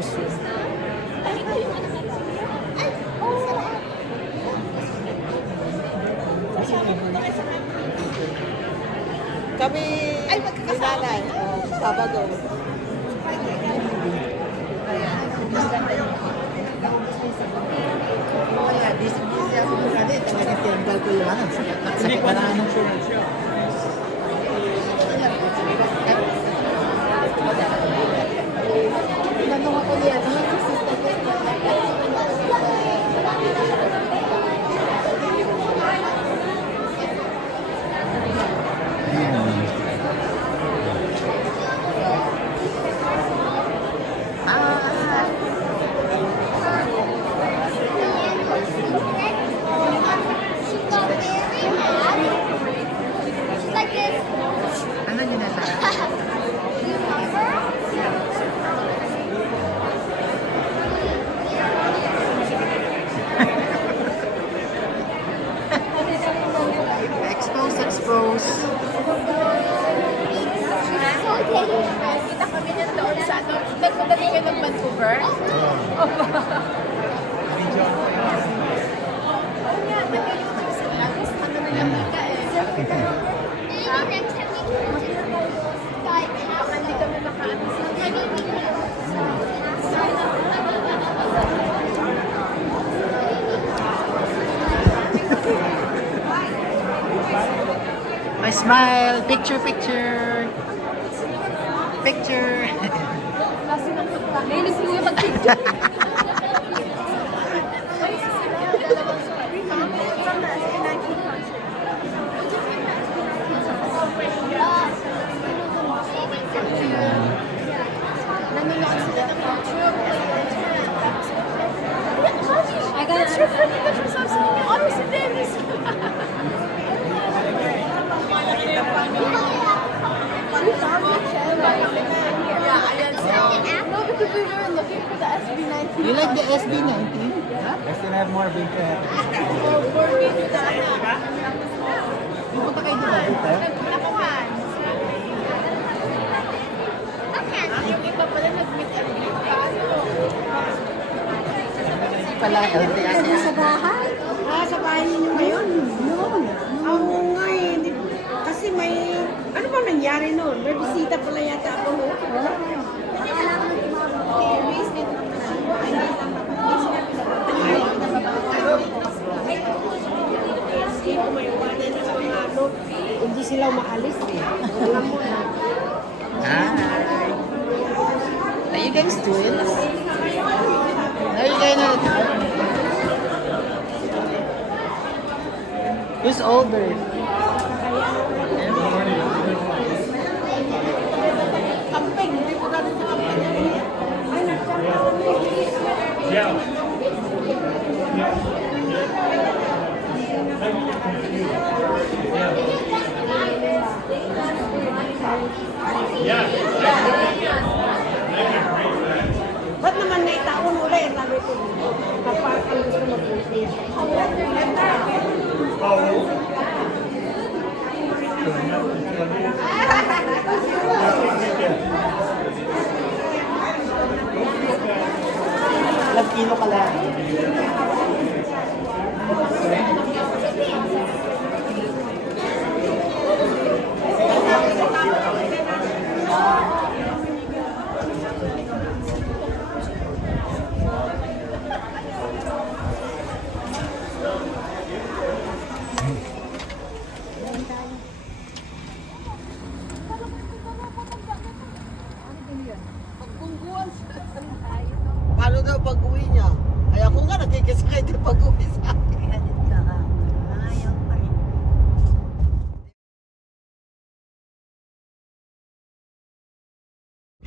expose yun. Kami, ni nanay, Sabado. Hindi ko na anong insurance yun. Ano yun na Expose. Kita kami ng doon sa ano. Nagpunta kayo ng Vancouver? Oo nga, nag-YouTube sila. Tapos ano na yung mika eh. Hindi kami makaano sila. My smile. Picture. Nainis ko yung mag-picture. I got a trip for the pictures of something. Honestly, Dennis. No, because we were looking for the SB19. You like the SB19? I still have more big Or maybe the Pupunta kayo dito. Nagpuntakuhan. Yung iba pala nag-meet and greet tayo. Pala, ate. Sa bahay? Sa bahay ninyo ngayon? Yun. Oo nga eh. Kasi may, ano ba nangyari noon? May bisita pala yata ako. Hindi sila umaalis eh. Alam mo na. Hi. Are you guys twins? Are you guys Who's older? Camping. Hindi ko natin sa camping. Ay, nagkamping. Ba't naman naitaon ulit? Sabi ko, kapag ang gusto mag-ulit. Ilang kilo ka lang? Paano daw pag-uwi niya? Ay ako nga nakikisakay din pag-uwi sa akin.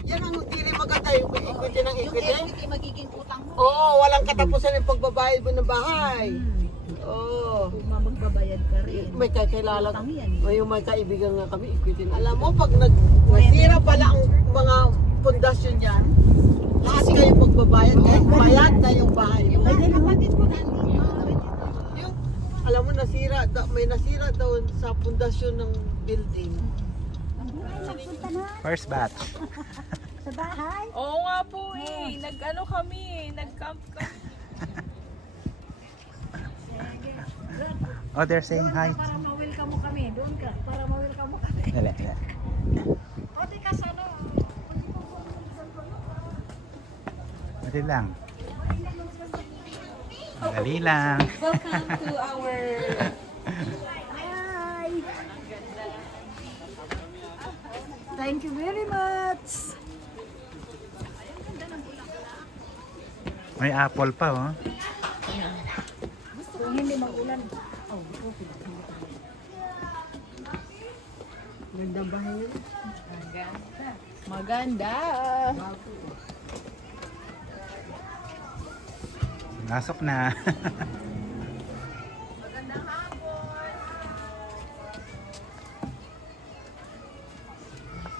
Yan ang hindi maganda yung equity ng equity. Yung equity magiging utang mo. Oo, walang katapusan yung pagbabayad mo ng bahay. Oo. Kung magbabayad ka rin. May kakilala, Utang yan eh. may kaibigan nga kami, equity. Alam mo, pag nasira pala ang mga pundasyon yan, lahat kayo pagbabayad, kahit bayad na yung bahay mo. Ay, kapatid ko nandito. Yung, alam mo, may nasira daw sa pundasyon ng building. First batch. Sa bahay? Oo nga po eh. Nag-ano kami, nag-camp kami. Oh, they're saying hi. Para ma-welcome mo kami. Doon ka. Para ma-welcome mo kami. Dali, dali. O, di ka sana. Dali lang. Dali lang. Welcome to our... Hi! Thank you very much. May apple pa, oh. Kung hindi mag-ulan. Ganda ba yun? Maganda. Nasok na.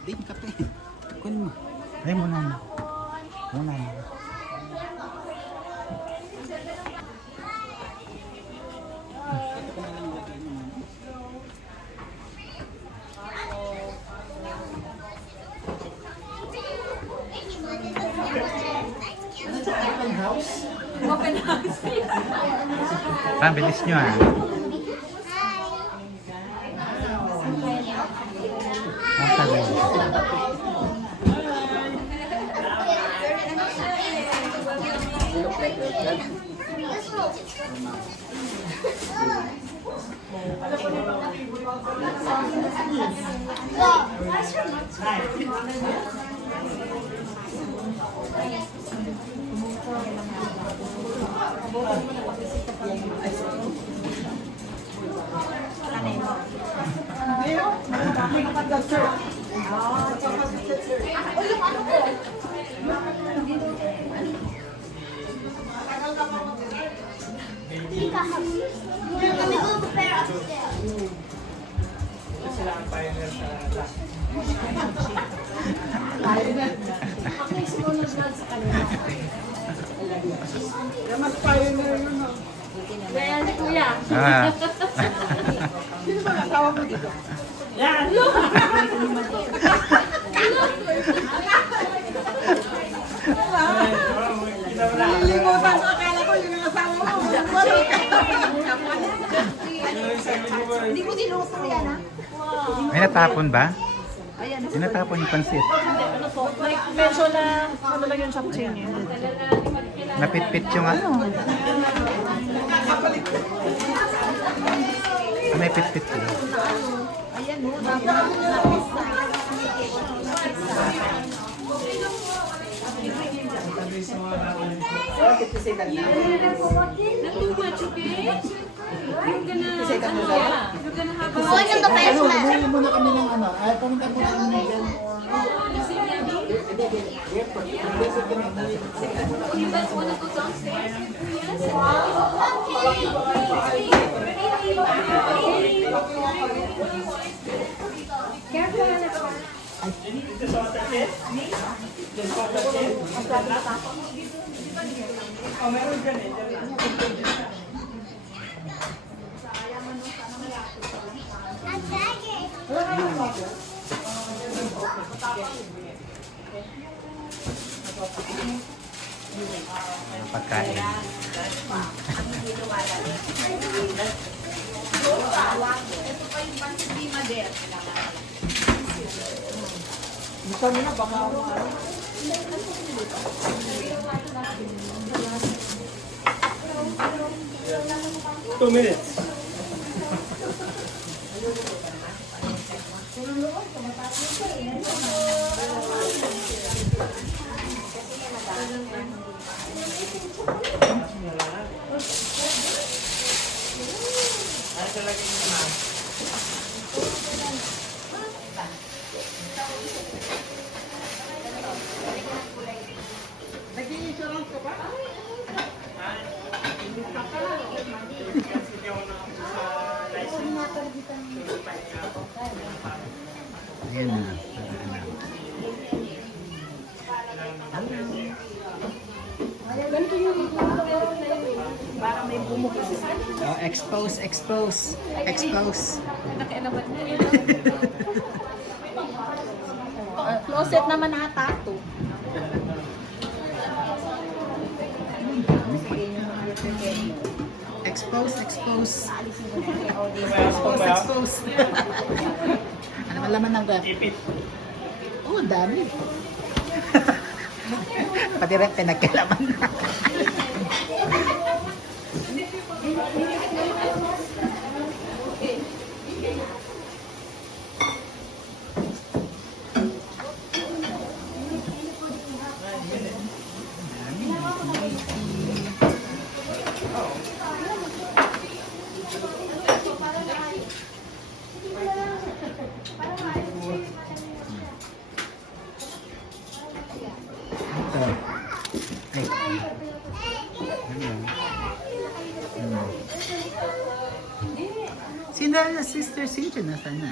Din kape. Kunin mo. Ay, muna. Muna. Parang bilis nyo ah. Ang tagal. Kami go prepare upstairs. Ako yung sinunod na sa kanila. Mas pioneer yun, no? Kaya si Kuya. Ah. Sino ba kasama mo dito? Nililimutan ko, akala ko yun ang kasama mo. Hindi ko dinuto yan, ha? May natapon ba? May natapon yung pansit. Ano po? Like, peso na, ano lang yung sapchin niya. Napitpit yung ano. Ah, may pitpit ko. Ayan, no? Dapat Going in the basement. Bumili muna kami ng ano. Ay, pumunta muna kami dyan. Pagkain. Gusto mo na, baka ano. Nag-i-insurance ka ba? Ayan na. Oh, expose, expose, expose. Nakialaman na eh. closet naman ata to. Expose, expose. Expose, expose. Ano ba laman ng ref? Oh, dami. Pati ref pinagkalaman na. Sino na sister Cynthia? Nasaan na?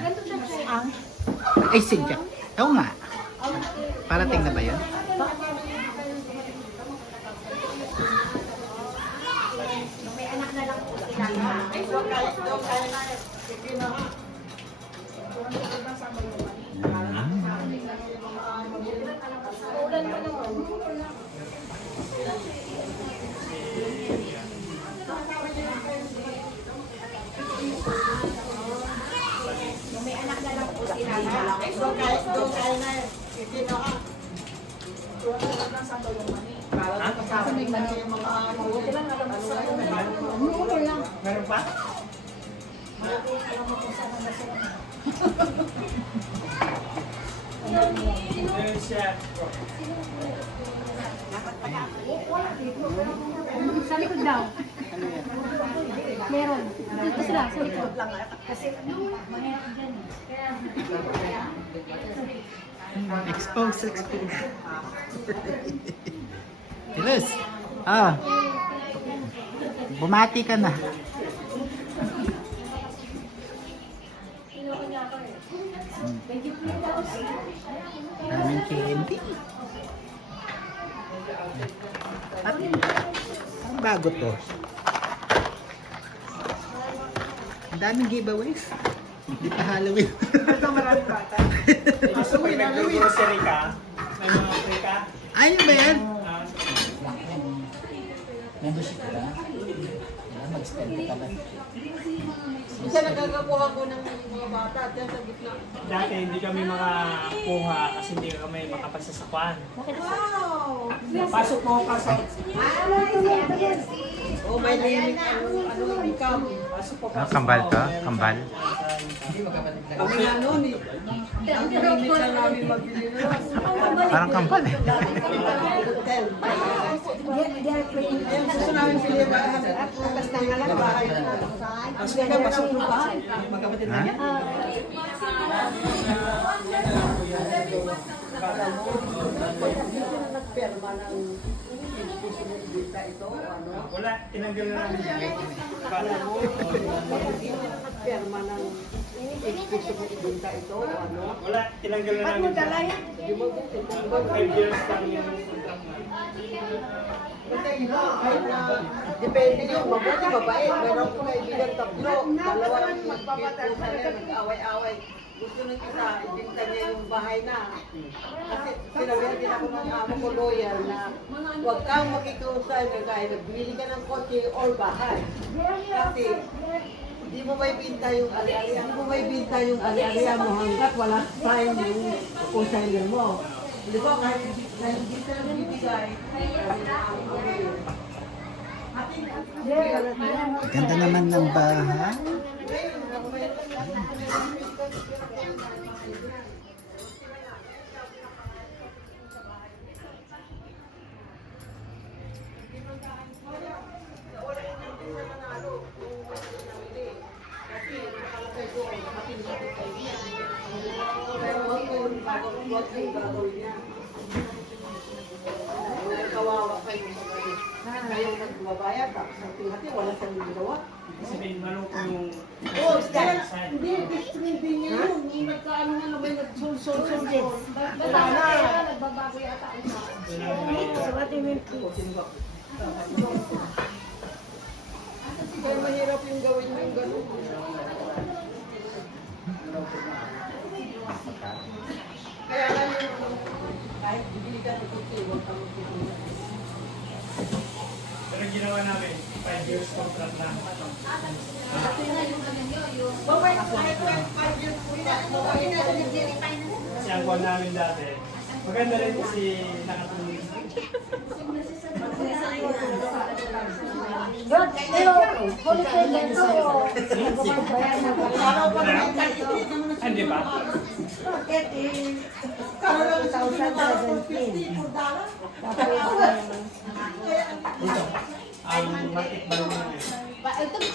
Ay, Cynthia. Oo nga. Parating na ba yun? Meron pa? Meron siya. Sa likod daw. Meron. Dito sila, sa likod. Expose, expose. Tilis. Ah. Bumati ka na. Daming candy. At ang bago to. Ang daming giveaways. Hindi pa Halloween. Ito marami bata. Pag nag-grocery ka, may mga free ka. Ayun ba yan? Membership ka na? Mag-spend ka pala. Isa nagkakakuha ko ng mga bata dyan sa gitna. Dati hindi kami makakuha kasi hindi kami makapagsasakuan. Wow! Pasok mo, pasok. Oh, may limit ang income. Pasok po, Ah, pasok. kambal to? Meron Kambal? Kami na noon eh. Ang limit na namin magbili nun. Parang kambal eh. Hotel. Yung gusto namin pili ba? Tapos na nga lang bahay ko. Pasok ka, pasok mo pa. Magkapatid na yan. Nagperma ng dita ito, ano? Wala, tinanggal na namin yan. Kala mo, Nagperma ng dita ito, ano? wala, tinanggal na namin yan. Di ba kung tinanggal? 5 years lang yung contract na. Kasi ito, kahit na depende yung mabuti, mabait. Meron ko kaibigan tatlo, dalawa lang magpapatay sa nag-away-away. Gusto nung isa, ibinta niya yung bahay na. Kasi sinabihan din ako ng amo ko lawyer na huwag kang makikusay na kahit nagbili ka ng kotse or bahay. Kasi hindi mo may binta yung ali-aliya. Hindi mo may binta yung ali-aliya mo hanggat wala sign yung kusaylin mo. Di ba kahit hindi ka lang bibigay, Ganda naman ng bahay. kawawa kayo kayo nagbabayad tapos hati-hati wala siyang ginawa. Sabihin, maloko yung Oh, kaya sign. hindi hindi niya yun. Nung nagkaano nga na may nagsul-sul-sul wala na. Nagbabago yata ang kaya mahirap yung gawin yung gano'n. Kaya lang yung kahit bibili ka ng kutsi, Pero ginawa namin, 5 years contract lang. Kasi ang kuha namin dati, maganda rin kasi nakatulong. Hindi ba? Ang market value na yun.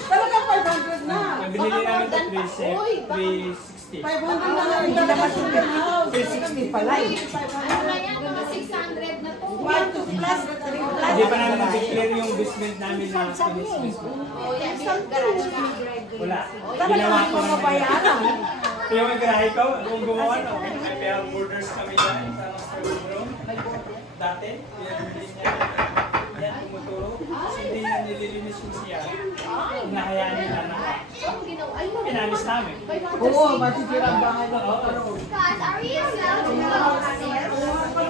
Talaga 500 na. Ang binili namin ito 360. 500 na lang yung dapat yung house. 360 pala eh. Ano na yan? Mga 600 na to. 1 to plus 3 plus. Hindi pa namin na-declare yung basement namin na finished basement. Oh, yan. May garage kami. Wala. Ginawa ko ng bayaran. Yung garahe ko, kung gumawa na, may borders kami dyan sa Master Dati, yan bilis niya. Yan, tumuturo. Kasi hindi niya nililinis yung siya. Nahayaan nila na. Pinalis namin. Oo, masisira ang bahay na. Guys, are we allowed to go upstairs?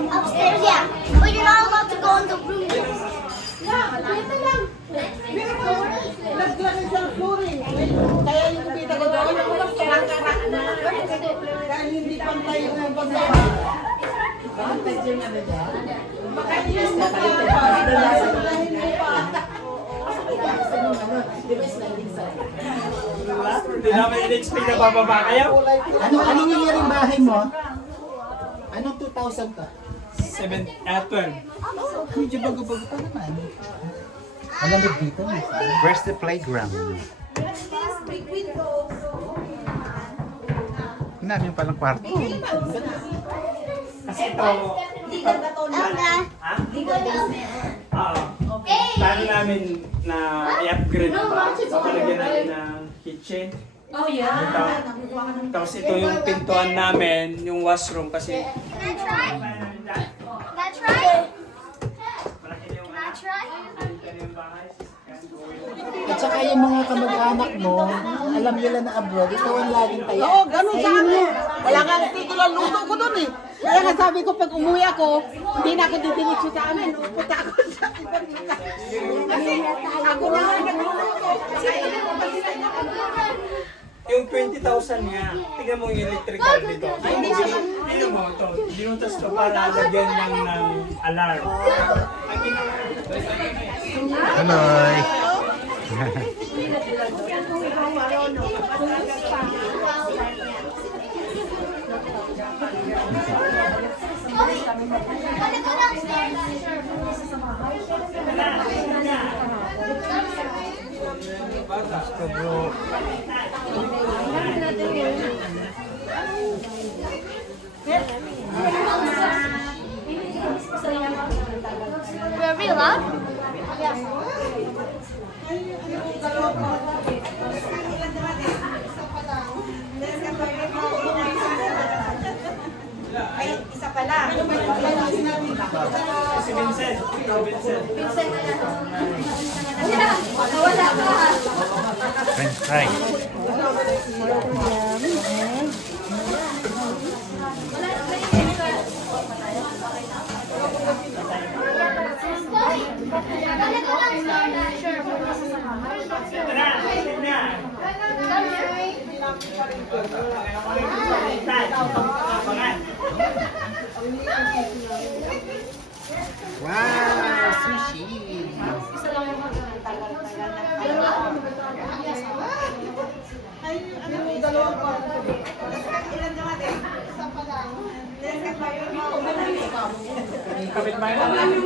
Upstairs, yeah. But you're not allowed to go in the room. Naglagay siya ng flooring. Kaya yung kupita ko doon, dahil hindi pantay yung pagbaba. Baka yes na pa. Dalahin mo pa. Hindi namin in-expect na bababa kayo. Anong nangyaring bahay mo? Anong 2000 ka? 12. Medyo bago-bago pa naman. Malamig dito. Where's the playground? Hinami yung palang kwarto. Kasi ito, plano namin na i-upgrade pa. Papalagyan namin ng kitchen. Oh, yeah. Tapos ito yung pintuan namin, yung washroom kasi Can I try? Can I try? malaki yung Can I try? yung bahay. At saka yung mga kamag-anak mo, alam nila na abroad, ikaw ang laging taya. Oo, ganun sa amin. Wala nga natigil ang luto ko doon eh. Kaya nga sabi ko pag umuwi ako, hindi na ako didiretso sa amin. Pupunta ako sa ibang lugar. Kasi ako na nga nagluluto. Yung 20,000 nga, tingnan mo yung electrical dito. Tingnan mo ito, dinutas ko para lagyan lang ng alarm. Ang ginawa Haloy! Wanna go downstairs? Are we allowed? si Vincent. French fry. Wanna go downstairs? Sure. Tara, tingnan. Abangan. Wow! Sushi! Dalawang kwarto. Kapitbahay namin.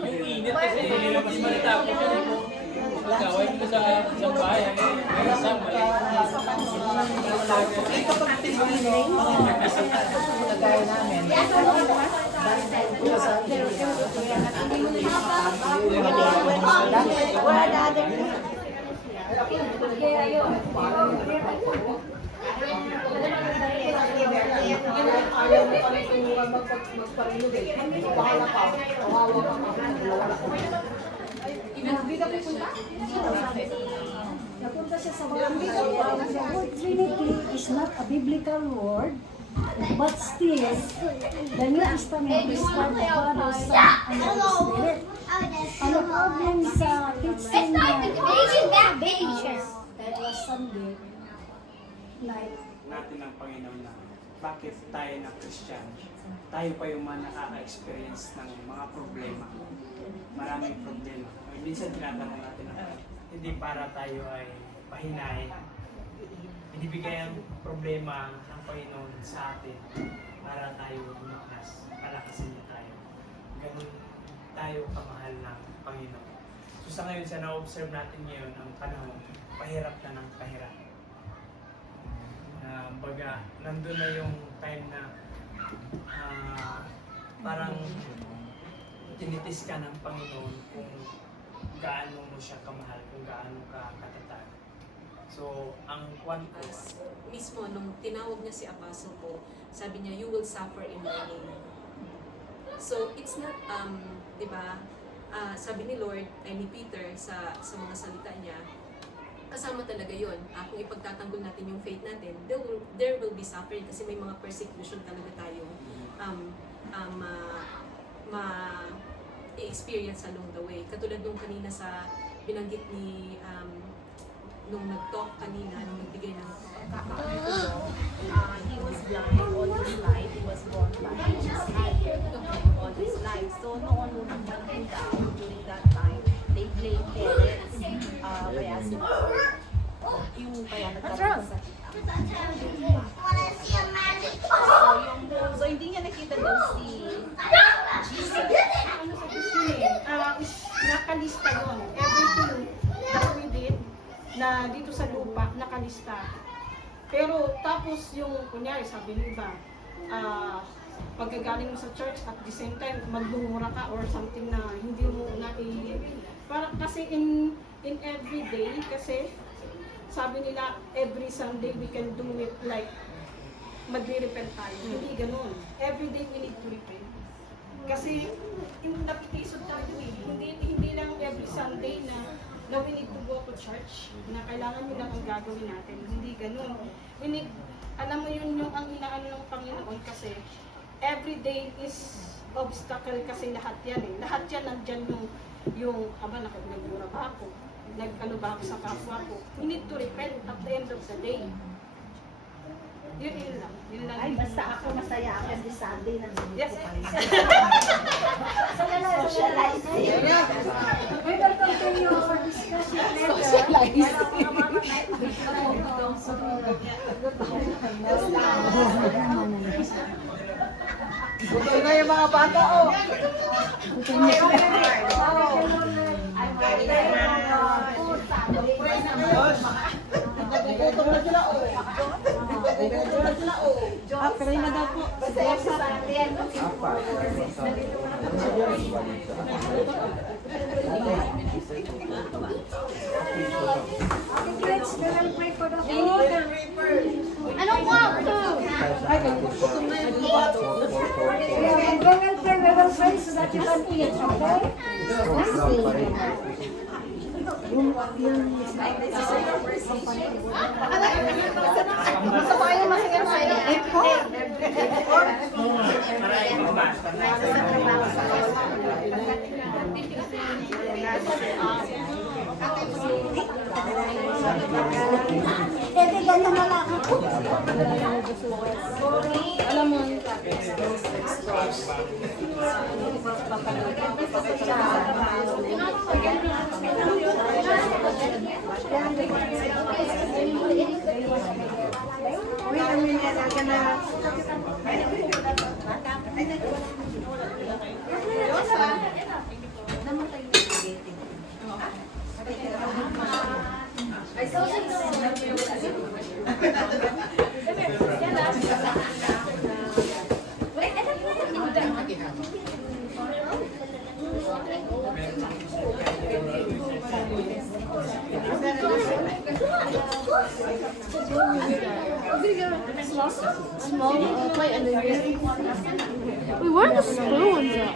Yung init kasi hindi na mas malatapos yun. Gawin ko sa bahay. Isang Ayaw mo pa rin tulungan magparenovate. Bahala ka. Kawawa ka. Napunta siya sa word. The word Trinity is not a biblical word. But still, the New Testament describes the Father, Son, and the Holy Spirit. Ang problem sa teaching na that was Sunday, like, Natin ng Panginoon na bakit tayo na Christian, tayo pa yung mga nakaka-experience ng mga problema. Maraming problema. Minsan tinatanong natin na hindi para tayo ay pahinahin. Binibigay ang problema ng Panginoon sa atin para tayo lumakas, palakasin niya tayo. Ganun tayo kamahal ng Panginoon. So sa ngayon, sa na-observe natin ngayon, ang panahon, pahirap na ng pahirap. Baga, nandun na yung time na parang tinitis ka ng Panginoon kung gaano mo siya kamahal, kung gaano ka katatag. So, ang kwan ko, Mismo, nung tinawag niya si Apostle Paul, sabi niya, you will suffer in my name. So, it's not, di ba, sabi ni Lord, ay ni Peter sa mga salita niya, kasama talaga yun. Kung ipagtatanggol natin yung faith natin, there will be suffering kasi may mga persecution talaga tayong i-experience along the way. Katulad nung kanina sa binanggit ni nung nag-talk kanina, nung nagbigay ng He was blind all his life. He was born blind all his life. So noon nung nagbanting daw during that time, they blamed parents. Kaya yung kaya nagkaroon sa So hindi niya nakita daw si Jesus. Ano sa is nakalista yun. Everything that we did na dito sa lupa, nakalista. Pero tapos yung, kunyari, sabi ng iba, pagkagaling mo sa church at the same time, maglumura ka or something na hindi mo para kasi in every day, kasi sabi nila, every Sunday we can do it like magre-repent tayo. Hindi ganun. Every day we need to repent. Kasi napitisod tayo eh. Hindi lang every Sunday na we need to go to church, na kailangan yun lang ang gagawin natin. Hindi ganun. We need, alam mo yun yung ang inaano ng Panginoon kasi every day is obstacle kasi lahat yan eh. Lahat yan nandyan yung nagmura ba ako? Nag-ano ba ako sa kapwa ko? We need to repent at the end of the day. Yun lang. Yun lang. ay, basta ako masaya ako this Sunday na Yes. socialize. We will continue our discussion later. Buto na yung mga bata, oh. Nagugutom na sila, oh. Nagugutom na sila, oh. Pray na daw po. Kids, we will pray for the food. I don't want food. Yeah, and we will pray so that you can eat, okay? Bigyan na lang ako. Alam mo, Small, quite underneath. Wait, where are the spoons at?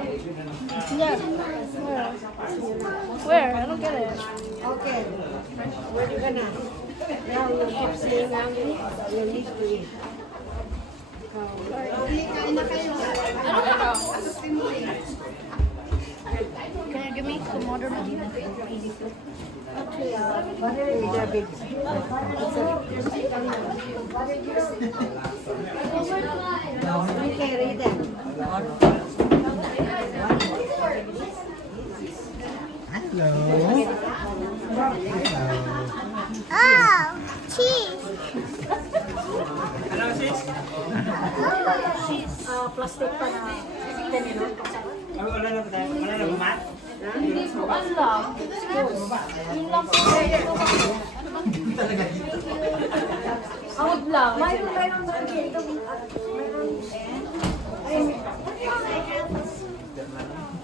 Yeah. Where? I don't get it. Okay. We're gonna. Now we'll keep saying we'll need to eat. Can you give me some water? Hello. Oh, cheese. Ano, sis? Plastic pa na tenedor. Wala na ba tayo? Wala na ba, Matt? Hindi ko alam. Yun lang po. Out lang. Mayroon na dito.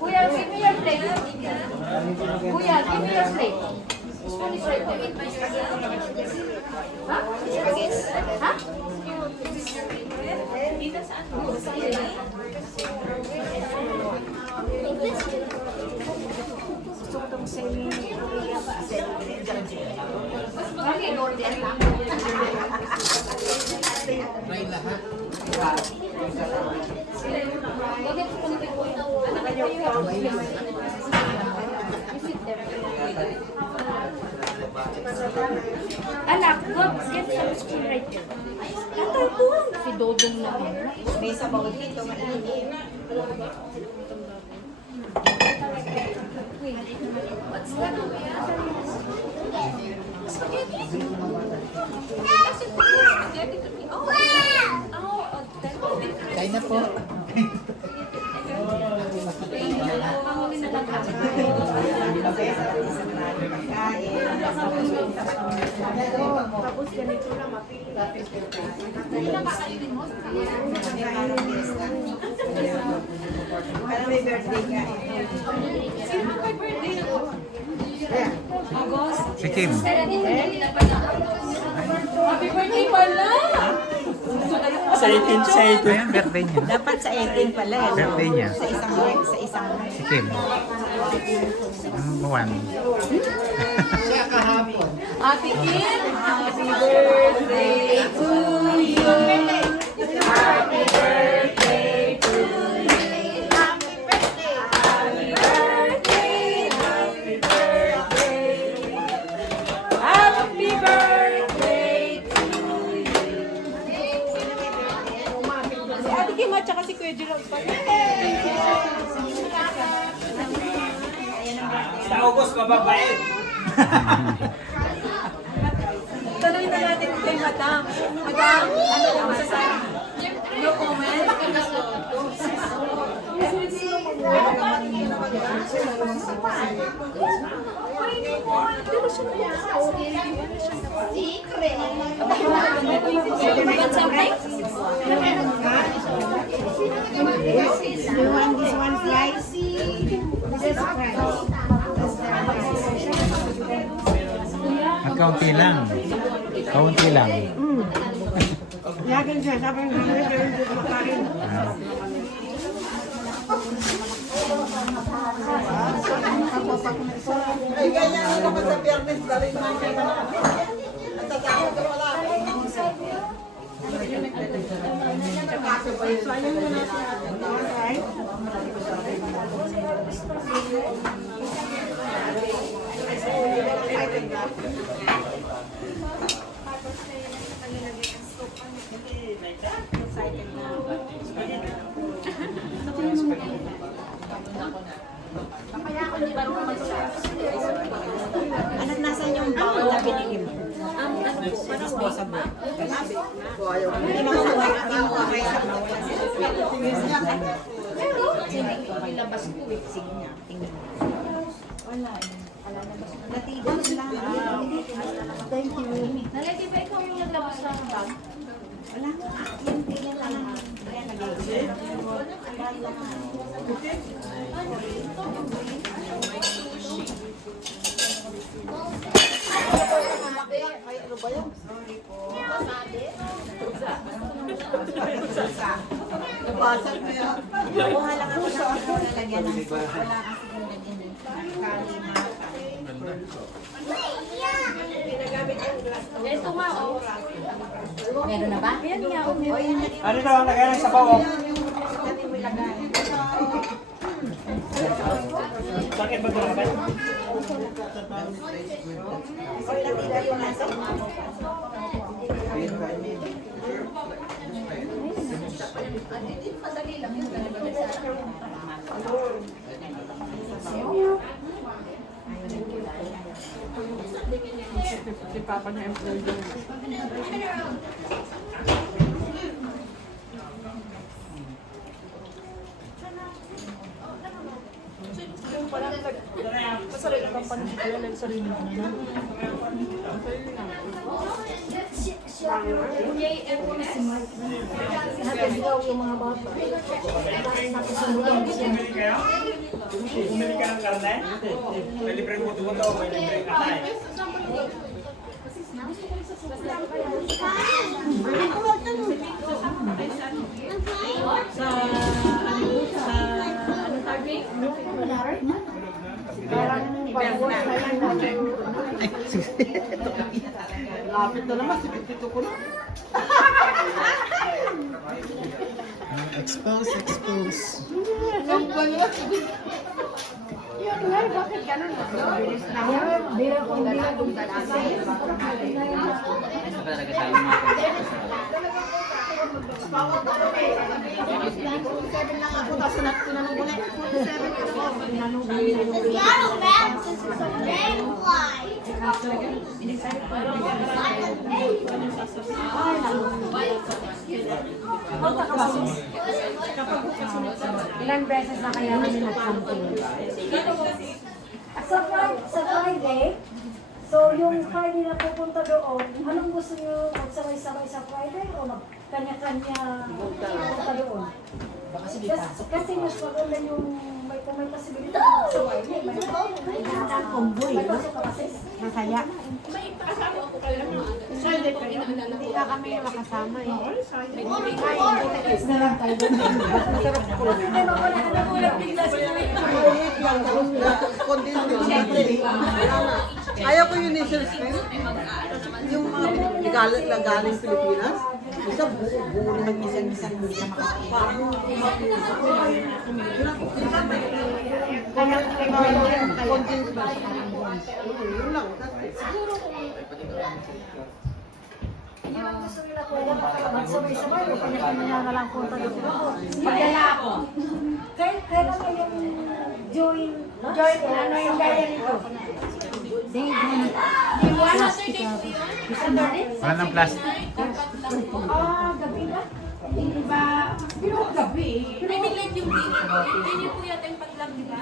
Kuya, give me your plate. Kuya, give me your plate. Ha? Ha? Try lahat. Anak, go get some spoon right there. Ito po. Si Dodong na. May sabaw dito, mainit. Kain na po. Tapos ganito na mapili. Parang may birthday ka. Si Kim. Sa 18, sa 18. Ayan, birthday niya. Dapat sa 18 pala. Birthday niya. Sa isang Si Kim. Ang buwan. Siya kahapon. Ate Kim, happy birthday to you. Happy birthday to you. Happy birthday. Happy birthday. Happy birthday. Happy birthday to you. Si Ate Kim at saka si Kuya Jerome pa. Sa August, mababait. Tanungin na natin kay Madam. Madam, ano po masasabi? No comment? Kaunti lang. Kaunti lang. Lagi siya, sabi ng mga hindi ko makain. Ay, ganyan na naman sa Biyernes na rin mga kaya na. At tatawag ka wala. Anak, nasan yung bawal na binili mo? Disposable. Hindi mo kaway sa bawal. Labas ko with sige niya. Tingnan mo. Wala. Natigan sila. Thank you. Nalagi ba ikaw yung naglabas sa bag? Wala. Yan, tingnan lang. Ayan, nagay. Ay, ano ba yun? Sorry po. Nabasag mo yun. Kuha lang ako sa ako nalagyan ng wala kasi yung ganyan eh. Kalima. Ito nga, oh. Meron na ba? Ayan nga. Ano ito? Lagay ng sabaw. Oh. Sakit ba ito naman? Hatid daw yung mga bata. Bumili kayo? Bumili ka ng karne? May libreng buto-buto, may libreng atay. Ay, susi. Lapit na naman, sipit-pito ko na. Expose, expose. Seattle Max is a dragonfly. Ilang beses na kaya namin nag-camping? Sa Friday, so yung Friday na pupunta doon, anong gusto nyo magsabay-sabay sa Friday o kanya-kanya pupunta doon? Kasi mas maganda yung kung may possibility na sa Friday, may convoy, may pasok ka kasi. Masaya. May kasama ako kayo ng Hindi na kami makasama eh. Nag-i-kiss na lang tayo doon. Masarap ko lang. Ay, mawala ka na mula bigla sa Ayaw ko yung nation stream. Yung mga galit na galing Pilipinas. Isa buo na mag-isang-isang Hindi lang gusto nila po magsabay-sabay o kanya-kanya na lang punta doon. Pagdala ako. Kailan mo yung join ano yung gaya nito? Wala ng plastic. Gabi na? Pero gabi. I mean, like yung dinner po yata yung pag-vlog, di ba?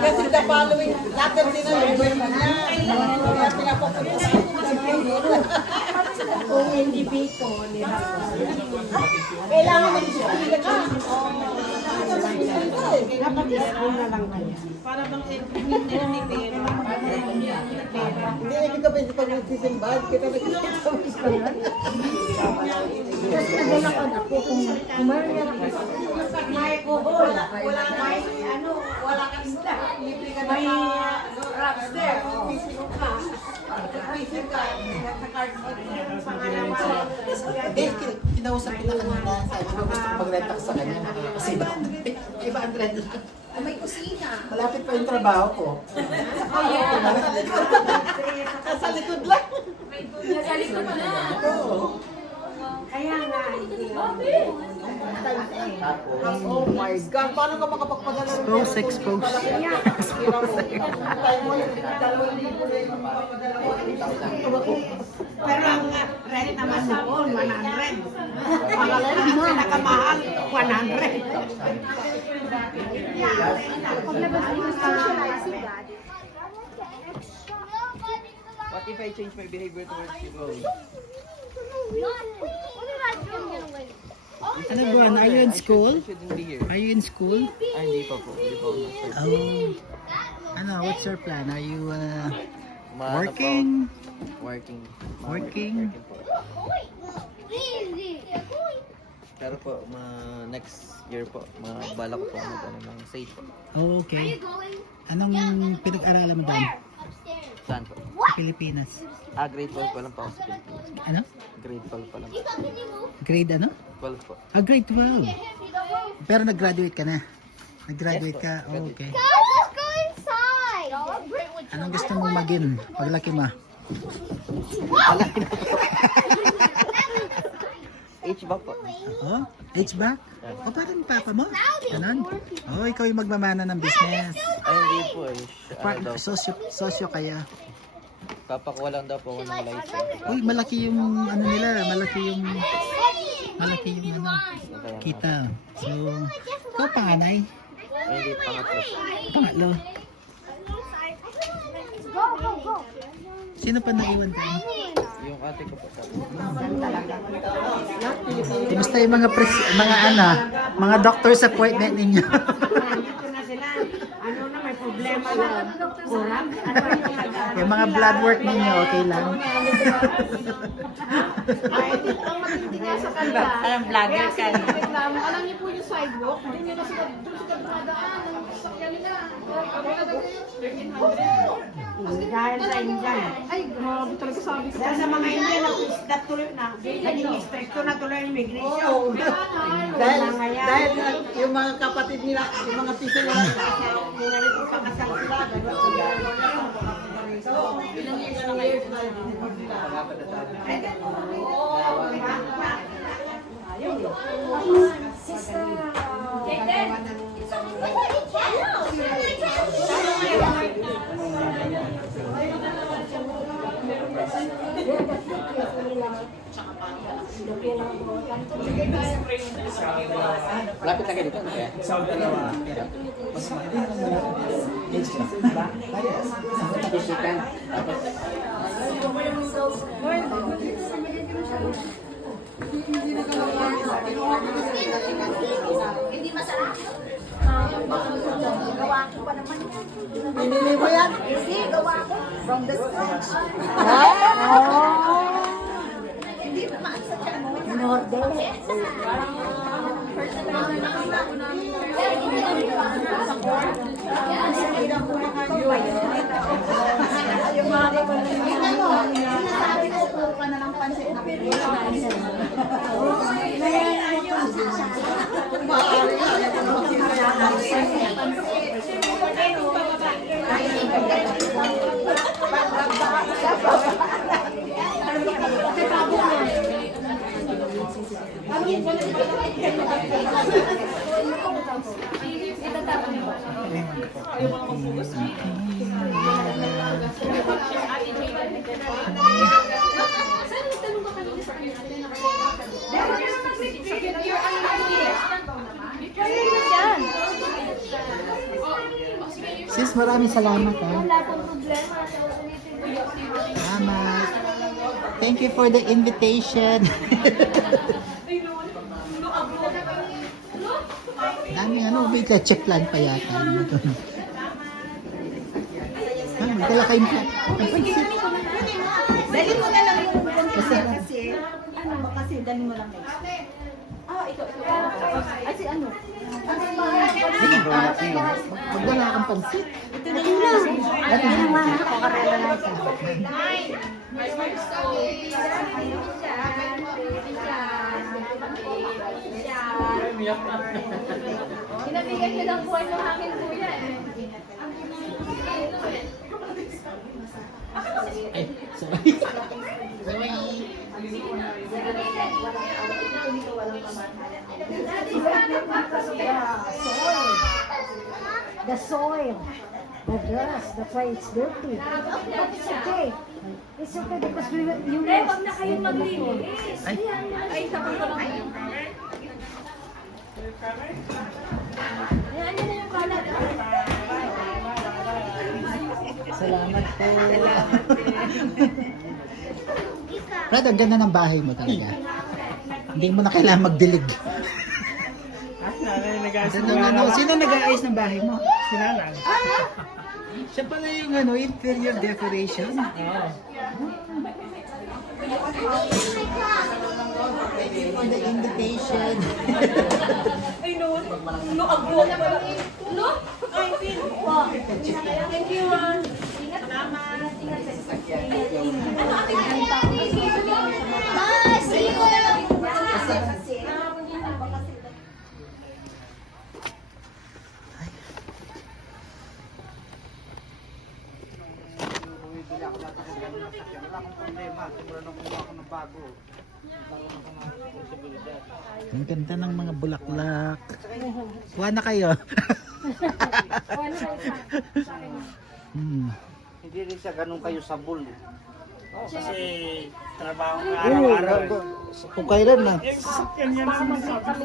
Kasi the following, lahat din na yung buhay niya. Kaya pinapupunta sa Kung hindi biko nila. kailangan mag-isipila ka. Dapat is-school na lang kaya. Para bang every ni pera. Hindi, ibig ka pwede pag nagsisimbad. Kita nagsisimba. Kasi naglalakad ako kung mayroon yan ako. Wala kang isda. Libre ka na May Rapster. Pisip ka. Nasa-card mo. Eh, kinausap kita kanina. Sabi ko gusto ko mag-renta ka sa kanya. Kasi iba ang rent lang. May kusina. Malapit pa yung trabaho ko. Sa likod lang. Sa likod na. Oo. Kaya nga, Oh my God. Paano ka makapagpadala? Expose, expose. pero ang rent naman noon, 100. Ang pinakamahal, 100. What if I change my behavior towards people? Ano Buwan, are you in school? Shouldn't be here. Are you in school? Ay, hindi pa po. Hindi pa ako nasa- Oh. Ano, what's your plan? Are you working? Working. Working? Po. Pero po, next year po, bala ko po mag-ano ng sage po. Oh, okay. Anong pinag-aralan mo doon? Saan po? Sa Pilipinas? Grade 12 pa lang po ako sa Pilipinas. Ano? Grade 12 pa lang. Grade ano? 12 po. Grade 12. Pero nag-graduate ka na? Nag-graduate Yes, po. ka? Oh, okay. Guys, let's go inside. Anong gusto mong maging paglaki mo? HVAC po. Oh, HVAC? O, parang papa mo? Ganon? Oh, ikaw yung magmamana ng business. Ay, hindi po eh. Ano daw, Sosyo kaya. papakuha lang daw po ako ng license. Uy, malaki yung ano nila, malaki yung ano, kita. So, ikaw panganay? Ay, hindi, pangatlo. Pangatlo. Go, go, go. Sino pa naiwan doon? Yung ate ko po sa Kumusta yung mga doctor's appointment ninyo? Nandito na sila. Ano na, may problema na. Kurang. Yung mga blood work ninyo, okay lang? Ay, ang matindi nga sa kanila. Alam, vlogger ka. Reklamo. Alam niyo po yung sidewalk, doon nila sila dumadaan ng sasakyan nila. Dahil sa Indian. Ay, grabe talaga sabi ko. Dahil sa mga Indian, natuloy na. Naging stricto na tuloy yung immigration. Dahil yung mga kapatid nila, yung mga piso nila, nila rin po pakasal sila. So, ilang years na Lapit na kayo dito. Okay. Sa dalawa. Tusukan. Tapos, Hindi masarap. Gawa ko pa naman. pinili mo yan. Hindi, gawa ko. From the scratch. Hindi naman sa tiyan mo. Sinasabi ko po ka na ng pansit na Maaari nga, yan ang Sis, maraming salamat ha. Salamat. Thank you for the invitation. Dami wait, check plan pa yata. Magdala kayong pansit. Dali mo na lang yung kasi kasi dali mo lang next. Ito. Kasi ano? Magdala kang pansit. Ito na yung ito na yung pakarela na isa. Pinabigyan niyo ng buwan ng hangin po yan. Ay, sorry. The soil, the grass, that's why it's dirty. But it's okay. It's okay because you Wag na kayong maglinis. Ay, Ay, tapos ko lang. Ayan, yan na yung kalat. salamat po. Brad, ang ganda ng bahay mo talaga. Hindi mo na kailangan magdilig. Sino nag-aayos ng bahay mo? Sinanang. Siya pala yung interior decoration. Thank you for the invitation. Ay, no. No, agbo pala. No? Ay, Pin. Thank you, Ingat. Salamat. Ingat. Hindi ako dati kung gano'n ang sakyan. Wala akong problema. Simula nung kumuha ako ng bago. Nagkaroon ako ng responsibilidad. Ang ganda ng mga bulaklak. Kuha na kayo. Hindi rin siya ganun kayo sabol. Oh, kasi trabaho nga Oo, araw-araw. kung kailan na. Yung sasakyan niya naman sabi ko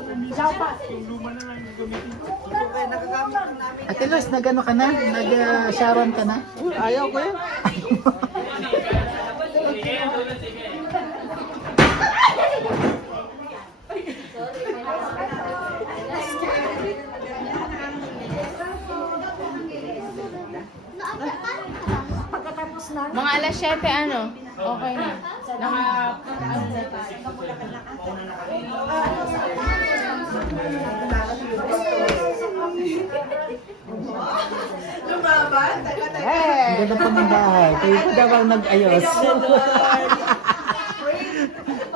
yung luma na lang yung gamitin ko. Kaya nagagamit lang namin. Ate Luz, nag-ano ka na? Nag-sharon ka na? Ayaw ko yun. Pagkatapos na, Mga alas 7 ano? Okay na. Lumaban? Ang ganda pa ng bahay. Kayo pa daw ang nag-ayos.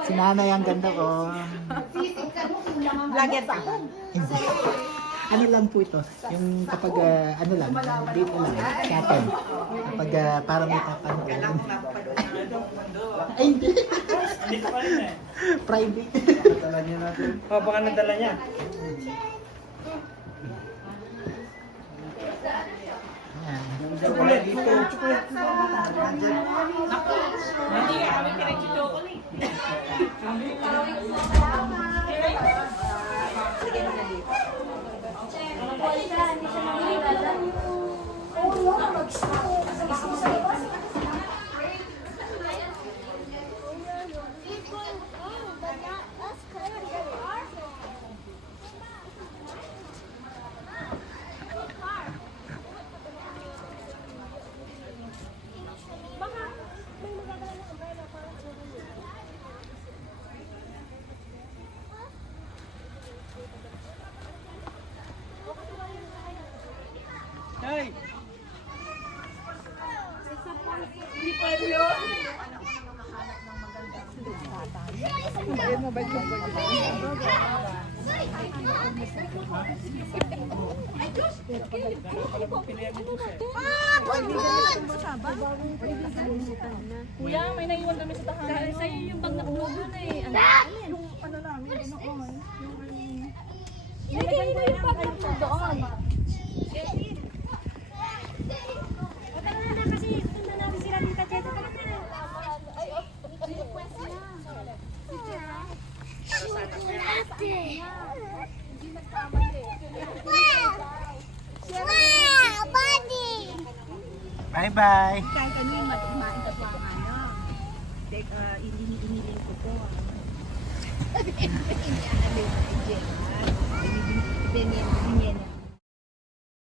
Si nanay ang ganda ko. Lagyan pa. Ano lang po ito? Yung kapag ano lang, dito lang, sa atin. Kapag para may papanood. Ay, hindi. Dito pa rin eh. Private. Tala niya natin. Oh, baka nadala niya. Ayan. Chocolate dito. Chocolate. Hey! Kuya, may naiwan kami sa tahanan. Sa'yo yung bag na kulugan eh. Yung ano namin, ginoon. Yung yung bag na doon. Bye-bye. Kahit ano yung matimain ka pa nga na. Iniling ko to. Hindi, ano yung